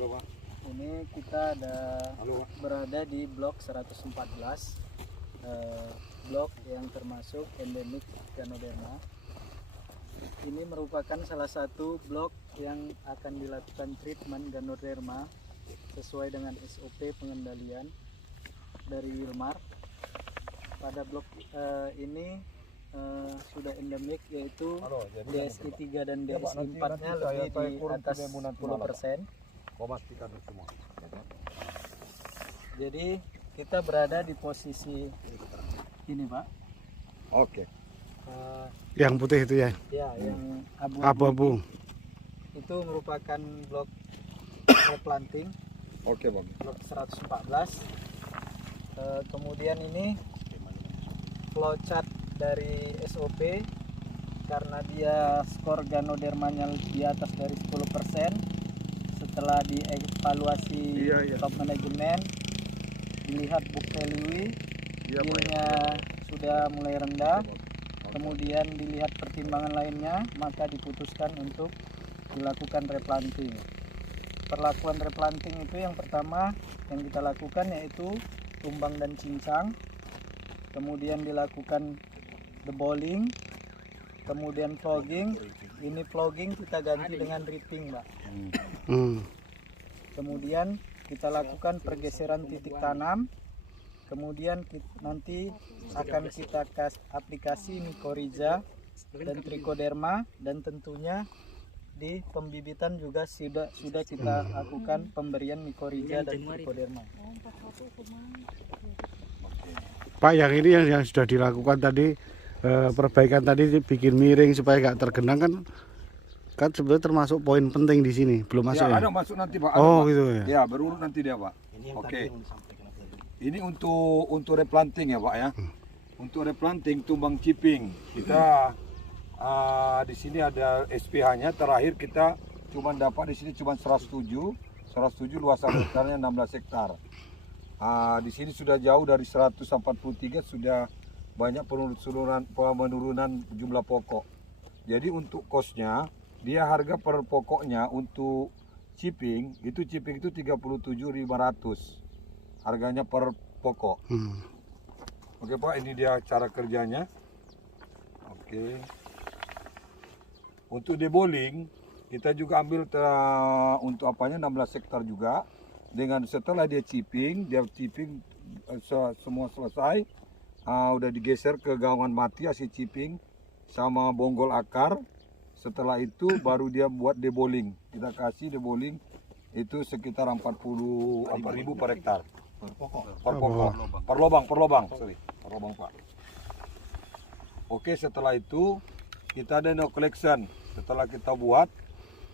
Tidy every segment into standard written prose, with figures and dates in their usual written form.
Halo Pak. Ini kita berada di blok 114, blok yang termasuk endemik Ganoderma. Ini merupakan salah satu blok yang akan dilakukan treatment Ganoderma sesuai dengan SOP pengendalian dari Wilmar. Pada blok ini sudah endemik, yaitu DSI 3 dan DSI 4 nya lebih di atas 10%. Memastikan semua. Jadi kita berada di posisi ini, Pak. Oke. Yang putih itu ya? Ya, yang Abu-abu. Itu merupakan blok replanting. Oke, Bang. Blok 114. Kemudian ini flowchart dari SOP, karena dia skor Ganodermanya di atas dari 10%. Setelah dievaluasi top manajemen, dilihat book value, yieldnya sudah mulai rendah, kemudian dilihat pertimbangan lainnya, maka diputuskan untuk dilakukan replanting. Perlakuan replanting itu yang pertama yang kita lakukan yaitu tumbang dan cincang, kemudian dilakukan deboling, kemudian flogging. Ini flogging kita ganti dengan ripping, Mbak. Kemudian kita lakukan pergeseran titik tanam. Kemudian nanti akan kita aplikasi Mycorrhiza dan Trichoderma, dan tentunya di pembibitan juga sudah kita lakukan pemberian Mycorrhiza dan Trichoderma. Pak, yang ini yang sudah dilakukan tadi, perbaikan tadi bikin miring supaya nggak tergenang kan sebetulnya termasuk poin penting di sini, belum masuk ya? Ada masuk nanti, Pak. Oh, Pak. gitu ya. Ya, berurut nanti dia, Pak. Oke. Ini untuk replanting ya, Pak ya. Untuk replanting tumbang ciping. Kita di sini ada SPH-nya. Terakhir kita cuma dapat di sini cuma 107 luasan hektarnya 16 hektar. Di sini sudah jauh dari 143, sudah banyak penurunan jumlah pokok. Jadi untuk kosnya, dia harga per pokoknya untuk chipping itu 37.500 harganya per pokok. Oke Pak, ini dia cara kerjanya. Oke. Untuk deboling kita juga ambil untuk apanya 16 hektar juga. Dengan setelah dia chipping semua selesai, udah digeser ke gaungan mati hasil chipping sama bonggol akar. Setelah itu baru dia buat deboling. Kita kasih deboling itu sekitar 44.000 per hektar. Per pokok. Per lubang, Pak. Oke, setelah itu kita ada no collection. Setelah kita buat,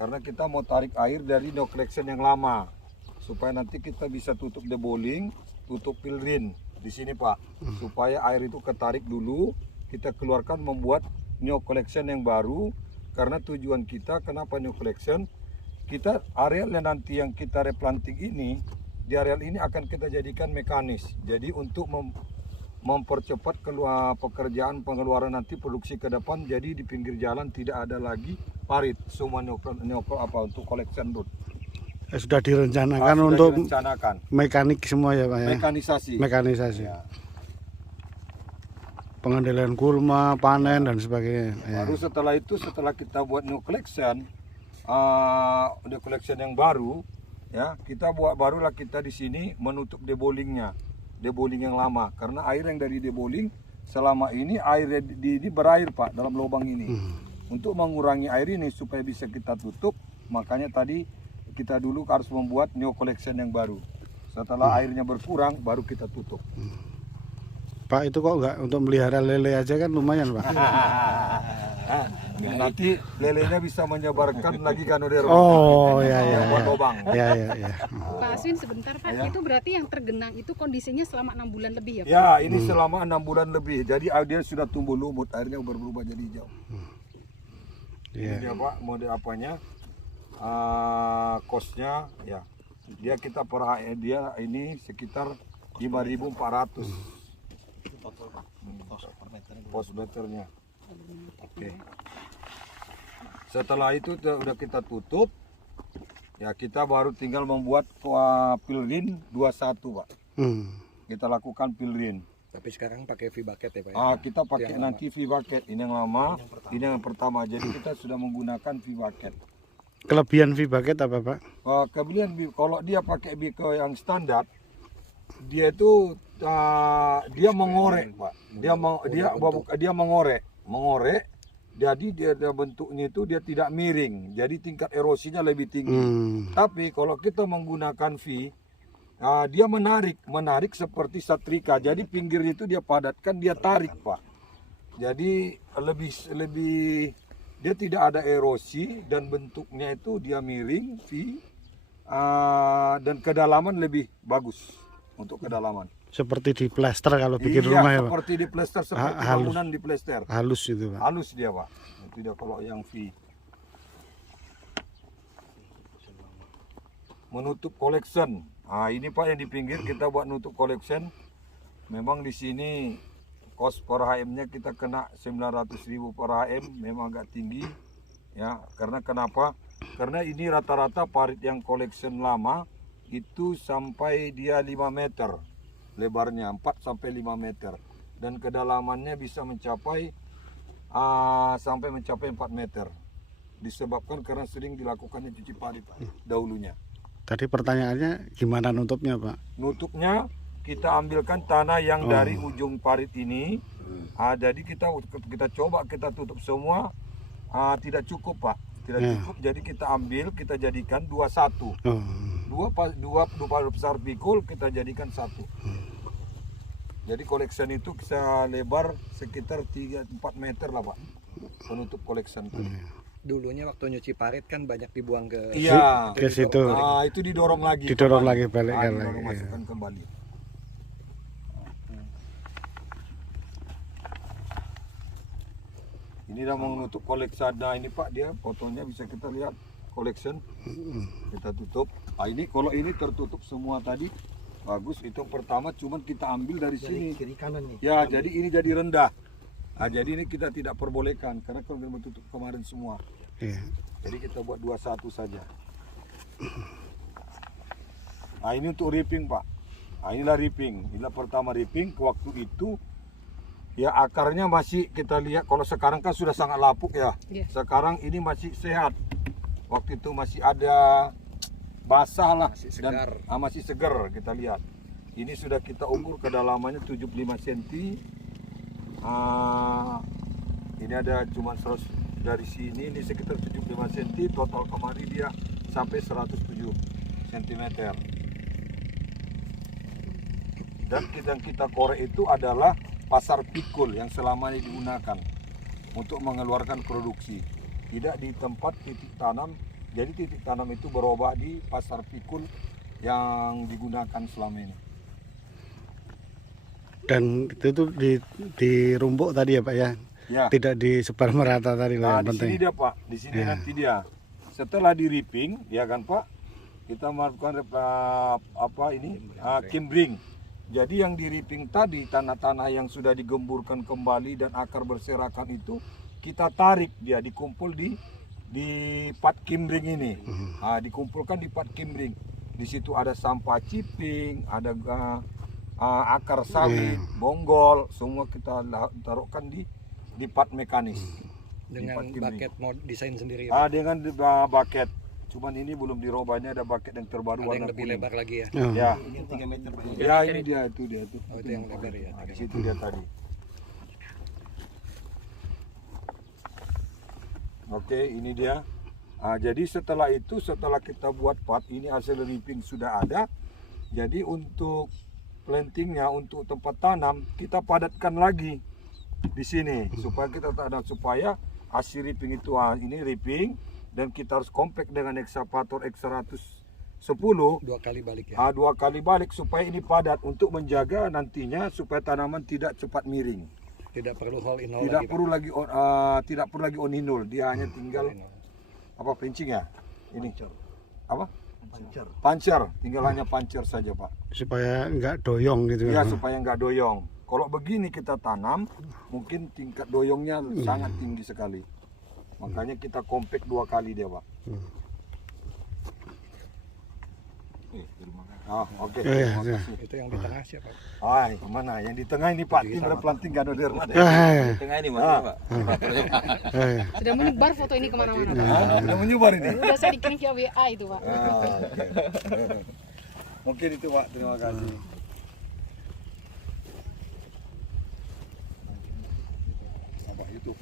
karena kita mau tarik air dari no collection yang lama, supaya nanti kita bisa tutup deboling, tutup filtrin di sini, Pak. Supaya air itu ketarik dulu, kita keluarkan membuat new collection yang baru. Karena tujuan kita, kenapa new collection? Kita areal yang nanti yang kita replanting ini, di areal ini akan kita jadikan mekanis. Jadi untuk mempercepat pekerjaan pengeluaran nanti produksi ke depan. Jadi di pinggir jalan tidak ada lagi parit, semua untuk collection road. Sudah direncanakan untuk mekanik semua ya, Pak ya? Mekanisasi. Ya. Pengendalian gulma, panen dan sebagainya. Baru setelah itu, setelah kita buat new collection yang baru, ya kita barulah kita di sini menutup deboling yang lama, karena air yang dari deboling selama ini air ini berair, Pak, dalam lubang ini. Untuk mengurangi air ini supaya bisa kita tutup, makanya tadi kita dulu harus membuat new collection yang baru. Setelah airnya berkurang, baru kita tutup. Pak, itu kok enggak untuk melihara lele aja kan lumayan, Pak. Nanti lelenya bisa menyebarkan lagi Ganoderma. Oh, ya. Buat lubang. Ya. Pak Aswin, sebentar Pak, itu berarti yang tergenang itu kondisinya selama 6 bulan lebih ya Pak? Ya, ini selama 6 bulan lebih. Jadi dia sudah tumbuh lumut, airnya berubah jadi hijau. Ini dia, Pak, mode apanya? Kosnya ya. Kita dia ini sekitar 5.400. Pos meternya. Oke. Setelah itu udah kita tutup. Ya kita baru tinggal membuat pilrin 21 Pak. Kita lakukan pilrin. Tapi sekarang pakai V-bucket ya Pak? Kita pakai nanti V-bucket. Ini yang lama, ini yang pertama. Jadi kita sudah menggunakan V-bucket. Kelebihan V-bucket apa Pak? Kelebihan kalau dia pakai Biko yang standar, dia itu dia mengorek Pak. Dia mengorek. Jadi dia bentuknya itu dia tidak miring. Jadi tingkat erosinya lebih tinggi. Tapi kalau kita menggunakan V, dia menarik seperti setrika. Jadi pinggirnya itu dia padatkan, dia tarik Pak. Jadi lebih dia tidak ada erosi dan bentuknya itu dia miring V, dan kedalaman lebih bagus untuk kedalaman. Seperti di plester kalau bikin rumah ya Pak? Seperti di plester, seperti bangunan di plester. Halus itu Pak? Halus dia Pak. Itu dia kalau yang V. Menutup collection. Ini Pak yang di pinggir kita buat nutup collection. Memang di sini cost per HM-nya kita kena 900.000 per HM, memang agak tinggi. Ya, karena kenapa? Karena ini rata-rata parit yang collection lama itu sampai dia 5 meter. Lebarnya 4 sampai 5 meter. Dan kedalamannya bisa mencapai sampai mencapai 4 meter. Disebabkan karena sering dilakukannya cuci parit dahulunya. Tadi pertanyaannya gimana nutupnya Pak? Nutupnya kita ambilkan tanah yang dari ujung parit ini. Jadi kita coba kita tutup semua, tidak cukup Pak, tidak cukup. Jadi kita ambil, kita jadikan 21. Dua besar pikul kita jadikan 1. Jadi collection itu bisa lebar sekitar 3-4 meter lah Pak, penutup collection tadi. Dulunya waktu nyuci parit kan banyak dibuang ke situ. Itu didorong lagi. Didorong lagi balik Didorong masukkan kembali. Ini dah menutup collection. Nah ini Pak, dia fotonya bisa kita lihat collection. Kita tutup. Ini kalau ini tertutup semua tadi bagus. Itu pertama, cuman kita ambil dari sini. kiri kanan nih. Ya, jadi ini jadi rendah. Jadi ini kita tidak perbolehkan karena kalau kita tutup kemarin semua. Jadi kita buat 21 saja. Ini untuk ripping Pak. Inilah ripping. Inilah pertama ripping. Waktu itu ya akarnya masih kita lihat, kalau sekarang kan sudah sangat lapuk ya. Sekarang ini masih sehat. Waktu itu masih ada basah lah, masih segar. Dan masih segar kita lihat. Ini sudah kita ukur kedalamannya 75 cm. Ini ada cuma 100 dari sini, ini sekitar 75 cm. Total kemarin dia sampai 107 cm. Dan yang kita korek itu adalah pasar pikul yang selama ini digunakan untuk mengeluarkan produksi. Tidak di tempat titik tanam. Jadi titik tanam itu berubah di pasar pikul yang digunakan selama ini. Dan itu di rumpuk tadi ya Pak ya? Ya. Tidak disebar merata tadi lah yang penting. Di sini dia Pak, di sini nanti dia. Setelah di ripping, ya kan Pak, kita melakukan kimbring. Jadi yang di ripping tadi, tanah-tanah yang sudah digemburkan kembali dan akar berserakan itu, kita tarik dia, dikumpul di pat kimbring ini. Dikumpulkan di pat kimbring. Di situ ada sampah ciping, ada akar sawit, bonggol, semua kita taruhkan di pat mekanis. Dengan bucket mau desain sendiri. Dengan bucket. Cuman ini belum dirubahnya, ada bucket yang terbaru warna yang lebih kuning. Lebar lagi ya. Ya. Ini 3 meter Pak. Ya, ini dia itu. Oh, itu yang lebar ya. Di situ dia tadi. Oke, ini dia. Jadi setelah itu, setelah kita buat pat, ini hasil ripping sudah ada. Jadi untuk plantingnya, untuk tempat tanam, kita padatkan lagi di sini supaya kita tanam, supaya hasil ripping itu ini ripping, dan kita harus compact dengan excavator X110 2 kali balik ya. 2 kali balik supaya ini padat untuk menjaga nantinya supaya tanaman tidak cepat miring. Tidak perlu hole in hole Tidak lagi, perlu lagi tidak perlu lagi on in hole, dia hanya tinggal pancing ya. Ini apa? Pancer, tinggal hanya pancer saja Pak. Supaya enggak doyong gitu Ya, supaya enggak doyong. Kalau begini kita tanam, mungkin tingkat doyongnya sangat tinggi sekali. Makanya kita compact 2 kali dia Pak. Terima kasih. Oh, oke. Iya, iya, Terima iya. kasih. Itu yang di tengah siapa? Ah, yang mana? Yang di tengah ini Pak Tim Replanting Ganoderma. Tengah ini mas, Pak. Sudah menyebar foto ini kemana-mana Pak. Udah menyebar ini. Udah saya dikirim via WA itu Pak. Oke. Mungkin itu Pak, terima kasih. Apa YouTube?